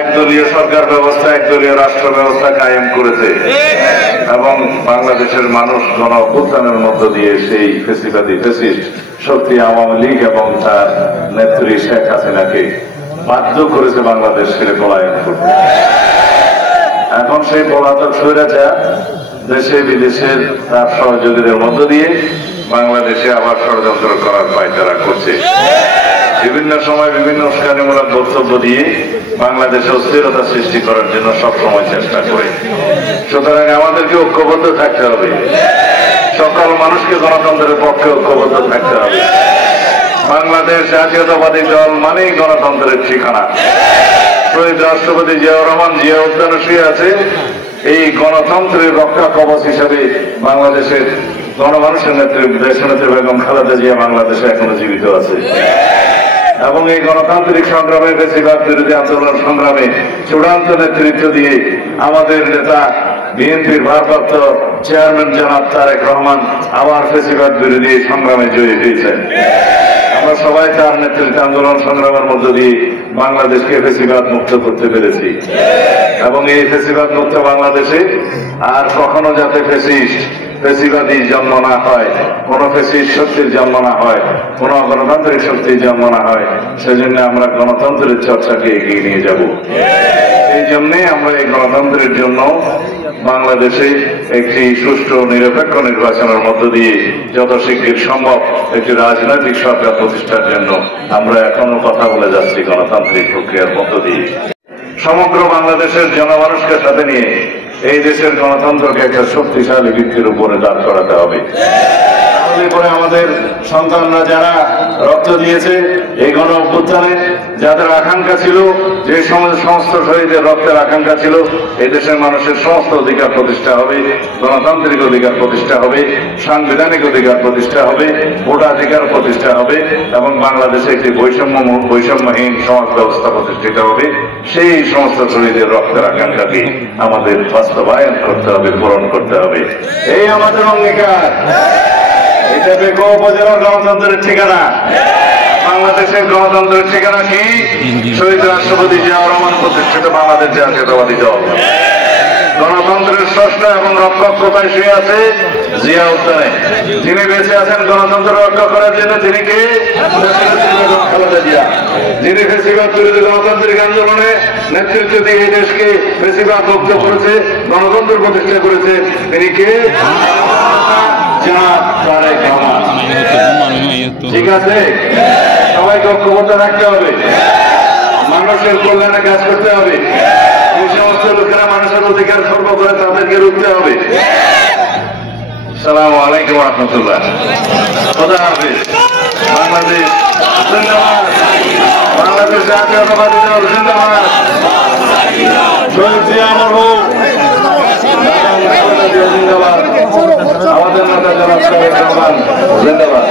একদলীয় সরকার ব্যবস্থা, একদলীয় রাষ্ট্র ব্যবস্থা কায়েম করেছে এবং বাংলাদেশের মানুষ গণ অভ্যুত্থানের মধ্য দিয়ে সেই ফ্যাসিবাদী ফ্যাসিস্ট শক্তি আওয়ামী লীগ এবং তার নেত্রী শেখ হাসিনাকে বাধ্য করেছে বাংলাদেশ ছেড়ে পলায়ন করতে। এখন সেই পলাতক স্বৈরাচার দেশে বিদেশের তার সহযোগীদের মধ্য দিয়ে বাংলাদেশে আবার ষড়যন্ত্র করার পায়তারা করছে। বিভিন্ন সময় বিভিন্ন উস্কানিমূলক বক্তব্য দিয়ে বাংলাদেশে অস্থিরতা সৃষ্টি করার জন্য সবসময় চেষ্টা করে। সুতরাং আমাদেরকে ঐক্যবদ্ধ থাকতে হবে, সকল মানুষকে গণতন্ত্রের পক্ষে ঐক্যবদ্ধ থাকতে হবে। বাংলাদেশ জাতীয়তাবাদী দল মানেই গণতন্ত্রের ঠিকানা। শহীদ রাষ্ট্রপতি জিয়াউর রহমান জিয়া উদ্যানে শুয়ে আছে, এই গণতন্ত্রের রক্ষা কবচ হিসেবে বাংলাদেশের গণমানুষের নেত্রী দেশনেত্রী বেগম খালেদা জিয়া বাংলাদেশে এখনো জীবিত আছে এবং এই গণতান্ত্রিক সংগ্রামে ফ্যাসিবাদ বিরোধী আন্দোলন সংগ্রামে চূড়ান্ত নেতৃত্ব দিয়ে আমাদের নেতা বিএনপির ভারপ্রাপ্ত চেয়ারম্যান জনাব তারেক রহমান আবার ফ্যাসিবাদ বিরোধী সংগ্রামে জয়ী হয়েছেন। আমরা সবাই তার নেতৃত্বে আন্দোলন সংগ্রামের মধ্য দিয়ে বাংলাদেশকে ফ্যাসিবাদ মুক্ত করতে পেরেছি এবং এই ফ্যাসিবাদ মুক্ত বাংলাদেশে আর কখনো যাতে ফ্যাসিবাদী জন্ম না হয়, কোন ফ্যাসিস্ট শক্তির জন্ম না হয়, কোন গণতান্ত্রিক শক্তির জন্ম না হয়, সেজন্য আমরা গণতন্ত্রের চর্চাকে এগিয়ে নিয়ে যাব। এই জন্যে আমরা এই গণতন্ত্রের জন্য বাংলাদেশে একটি সুষ্ঠু নিরপেক্ষ নির্বাচনের মধ্য দিয়ে যত শীঘ্র সম্ভব একটি রাজনৈতিক সরকার প্রতিষ্ঠার জন্য আমরা এখনো কথা বলে যাচ্ছি গণতান্ত্রিক প্রক্রিয়ার মধ্য দিয়ে। সমগ্র বাংলাদেশের জনমানুষকে সাথে নিয়ে এই দেশের গণতন্ত্রকে একটা শক্তিশালী ভিত্তির উপরে দাঁড় করাতে হবে। পরে আমাদের সন্তানরা যারা রক্ত দিয়েছে এই গণ অভ্যুত্থানে, যাদের আকাঙ্ক্ষা ছিল, যে সমস্ত শহীদের রক্তের আকাঙ্ক্ষা ছিল, এই দেশের মানুষের সমস্ত অধিকার প্রতিষ্ঠা হবে, গণতান্ত্রিক অধিকার প্রতিষ্ঠা হবে, সাংবিধানিক অধিকার প্রতিষ্ঠা হবে, ভোটাধিকার প্রতিষ্ঠা হবে এবং বাংলাদেশে একটি বৈষম্যহীন সমাজ ব্যবস্থা প্রতিষ্ঠিত হবে। সেই সমস্ত শহীদের রক্তের আকাঙ্ক্ষাকে আমাদের বাস্তবায়ন করতে হবে, পূরণ করতে হবে। এই আমাদের অঙ্গীকার। এটা বেগম উপজেলার গণতন্ত্রের ঠিকানা। বাংলাদেশের গণতন্ত্রের ঠিকানা কি? শহীদ রাষ্ট্রপতি জিয়াউর রহমান প্রতিষ্ঠিত বাংলাদেশ জাতীয়তাবাদী দল। গণতন্ত্রের স্রষ্টা এবং রক্ষক কোথায় শুয়ে আছে? জিয়া উদ্যানে। যিনি বেঁচে আছেন গণতন্ত্র রক্ষা করার জন্য, তিনি কে? খালেদা জিয়া। যিনি ফ্যাসিবাদ বিরোধী গণতান্ত্রিক আন্দোলনে নেতৃত্ব দিয়ে এই দেশকে ফ্যাসিবাদ মুক্ত করেছে, গণতন্ত্র প্রতিষ্ঠা করেছে, তিনি কে? জনাব তারেক রহমান। ঠিক আছে, সবাইকে ঐক্যবদ্ধ রাখতে হবে, মানুষের কল্যাণে কাজ করতে হবে। এই সমস্ত যে লোকেরা মানুষের অধিকার খর্ব করে তাদেরকে রুখতে হবে। আসসালামু আলাইকুম ওয়া রাহমাতুল্লাহ। খোদা হাফেজ। বাংলাদেশ জিন্দাবাদ। বাংলাদেশ জাতীয়তাবাদী দল জিন্দাবাদ। শহীদ জিয়া মরহুম জিন্দাবাদ। আমাদের নেতা জনাব তারেক রহমান জিন্দাবাদ।